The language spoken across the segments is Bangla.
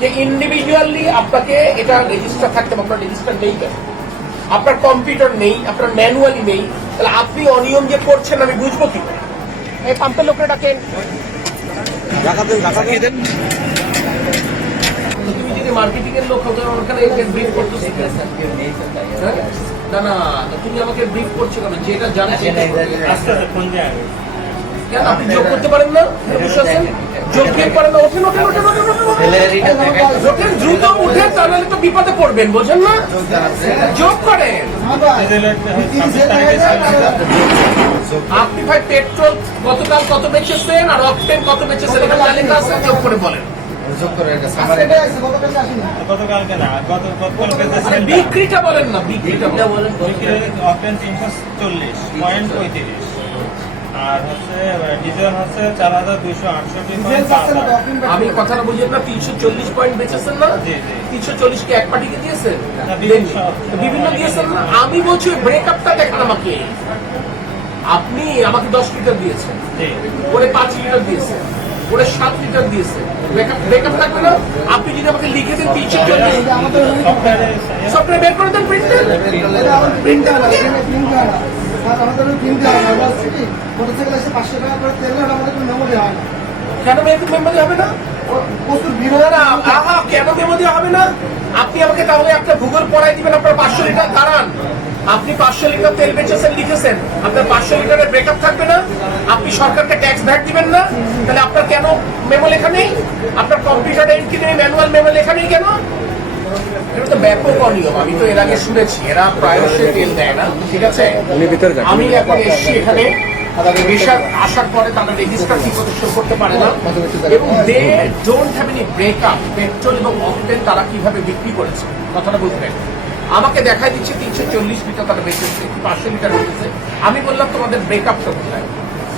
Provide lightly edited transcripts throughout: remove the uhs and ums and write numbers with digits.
যে ইন্ডিভিজুয়ালি আপনাকে এটা রেজিস্টার থাকতে হবে, আপনার রেজিস্টার নেই কেন? আপনার কম্পিউটার নেই, আপনার ম্যানুয়ালি নেই, তাহলে আপনি অনিয়ম যে করছেন আমি বুঝবো কি করে? এই পাম্পের লোকরা ডাকেন, তুমি যদি মার্কেটিং এর লোক হতো ওখানে ব্রিফ করতো না না, তুমি আমাকে ব্রিফ করছো কেন? যেটা জানো কেন আপনি যোগ করতে পারেন না? যোগ দিয়ে পারেন না? ওঠেন ওঠেন ওঠেন ওঠেন ওঠেন, দ্রুত উঠেন, তাহলে তো বিপদে পড়বেন, বোঝেন না? যোগ করেন। আপনি ভাই পেট্রোল গতকাল কত বেচেছেন আর অকটেন কত বেচেছেন এটা তালিকা আছে, যোগ করে বলেন। বিক্রিটা বলেন না, বিক্রিটা বলেন। অকটেন 340.35 আর হচ্ছে ডিজেল হচ্ছে 4268। আমি কথাটা বুঝলেন না? 340 পয়েন্ট বেচেছেন না? 340 কি এক পার্টিকে দিয়েছেন? বিভিন্ন দিয়েছেন না? আমি বলছি ব্রেকআপটা দেখেন আমাকে। আপনি আমাকে 10 লিটার দিয়েছেন, ওরে 5 লিটার দিয়েছেন, ওরে 7 লিটার দিয়েছেন, ব্রেকআপ থাকবে না? আপনি যদি আমাকে লিখে দেন 340, সফটওয়্যার বের করে দেন, প্রিন্টার কেন মেমোরি হবে না? কেন মেমোরি হবে না? আপনি আমাকে তাহলে একটা ভূগোল পড়াই দিবেন, আপনার 500 লিটার দাঁড়ান, আপনি 500 লিটার তেল বেচেছেন লিখেছেন, আপনার 500 লিটারের ব্রেকআপ থাকবে না? আপনি সরকারকে ট্যাক্স ভ্যাট দিবেন না? তাহলে আপনার কেন মেমো লেখা নেই? আপনার কম্পিউটারে এন্ট্রি নেই, ম্যানুয়াল মেমো লেখা নেই কেন? এটা তো ব্যাপক অনিয়ম। আমি তো এর আগে শুনেছি এরা প্রায়শই তেল দেয় না, ঠিক আছে? আমি এখন এসছি এখানে, রিসার্চ আসার পরে তারা রেজিস্টার ঠিক মতো শো করতে পারে না এবং they don't have any breakup. Petrol এবং অকটেন তারা কিভাবে বিক্রি করেছে কথাটা বুঝবেন। আমাকে দেখাই দিচ্ছে 340 লিটার তারা বেঁচেছে, 500 লিটার বেঁচেছে। আমি বললাম তোমাদের ব্রেকআপটা কোথায়?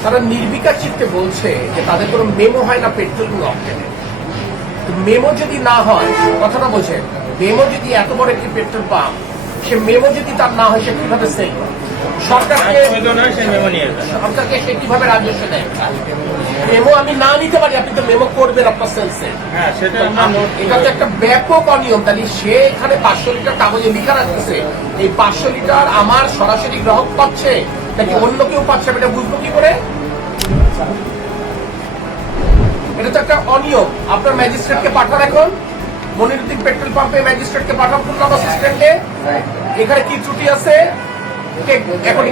তারা নির্বিকার চিত্তে বলছে যে তাদের কোনো মেমো হয় না পেট্রোল এবং অকটেনে। মেমো যদি না হয়, কথাটা বোঝেন, মেমো যদি এত বড় একটি পেট্রোল পাম্প, সে মেমো যদি তার না হয় সে কিভাবে সেল করে? সরকারকে সে কিভাবে রাজস্ব দেয়? মেমো আমি না নিতে পারি, আপনি তো মেমো করবেন আপনার সেলসে। এটা তো একটা ব্যাপক অনিয়ম। তাহলে সে এখানে 500 লিটার কাগজে লিখা রাখতেছে, এই 500 লিটার আমার সরাসরি গ্রাহক পাচ্ছে নাকি অন্য কেউ পাচ্ছে, এটা বুঝবো কি করে? এটা তো একটা অনিয়ম। আপনার ম্যাজিস্ট্রেটকে পাঠান, এখন মনিরুদ্দিন পেট্রোল পাম্পে ম্যাজিস্ট্রেটকে পাঠান, পূর্ণ অ্যাসিস্ট্যান্টে, এখানে কি ত্রুটি আছে এখন